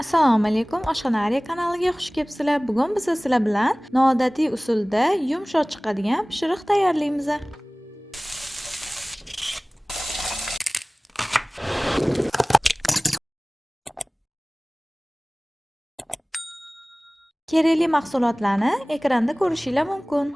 Assalomu alaykum, Oshxona Arya kanaliga xush kelibsizlar. Bugun biz sizlar bilan noodatiy usulda yumshoq chiqadigan pishiriq tayyorlaymiz. Kerakli mahsulotlarni ekranda ko'rishingiz mumkin.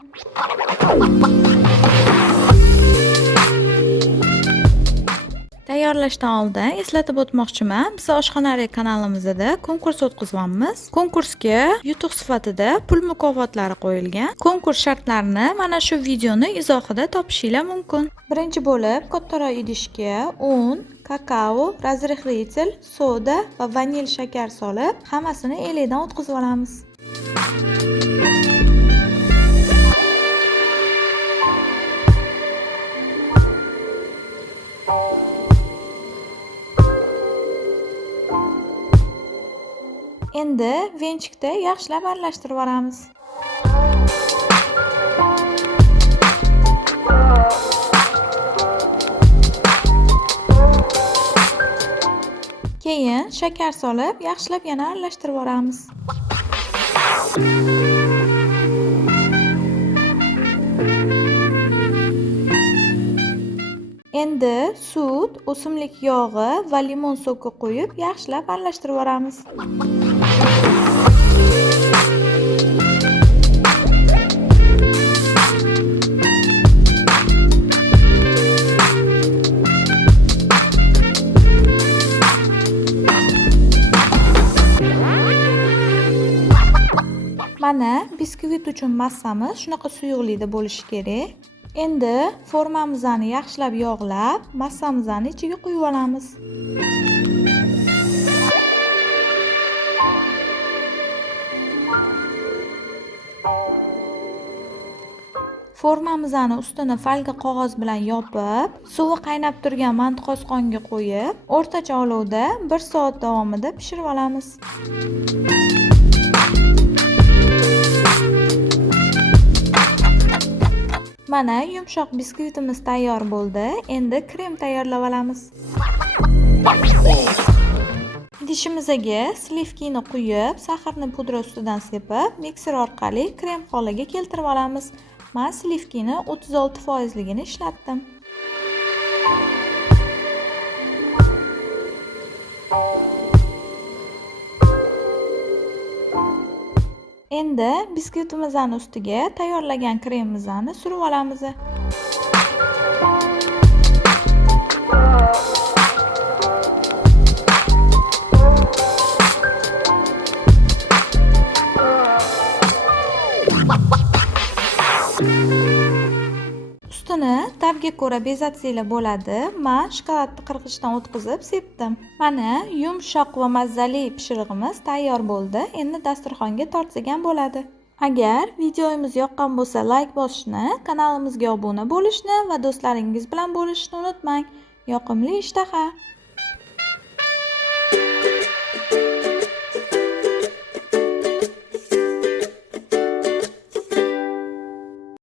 Tayyorlashdan oldin eslatib o'tmoqchiman, biz Oshxona Arya kanalimizda konkurs o'tkazamiz. Konkursga yutuq sifatida pul mukofotlari qo'yilgan. Konkurs shartlarini mana shu videoning izohida topishingiz mumkin. Birinchi bo'lib, kattaroq idishga un, kakao, razrihletel, soda va vanil shakar solib, hammasini elakdan o'tkazib olamiz. Endi venchikda yaxshilab aralashtirib olamiz. Keyin shakar solib, yaxshilab yana aralashtirib olamiz. Endi sut, o'simlik yog'i va limon so'ki qo'yib, yaxshilab aralashtirib olamiz. Mana biskvit uchun massamiz shunaqa suyuqlikda bo'lishi kerak. Endi formamizni yaxshilab yog'lab, massamizni ichiga quyib olamiz. Formamizni ustini folga qog'oz bilan yopib, suvi qaynab turgan mantiqozqonga qo'yib, o'rtacha olovda 1 soat davomida pishirib olamiz. Mana yumshoq biskvitimiz tayyor bo'ldi. Endi krem tayyorlab olamiz. Idishimizga slivkini quyib, saharni pudra ustidan sepib, mikser orqali krem holiga keltirib olamiz. Men slivkini 36% ligini ishlatdim. Endi biskvitimizning ustiga tayyorlagan kremimizni surib olamiz. Ustini tabga ko'ra bezatsanglar bo'ladi. Men shokoladni qirg'ichdan o'tkazib sepdim. Mana yumshoq va mazali pishirig'imiz tayyor bo'ldi. Endi dasturxonga tortsagan bo'ladi. Agar videomiz yoqqan bo'lsa, like bosishni, kanalimizga obuna bo'lishni va do'stlaringiz bilan bo'lishni unutmang. Yoqimli ishtaha!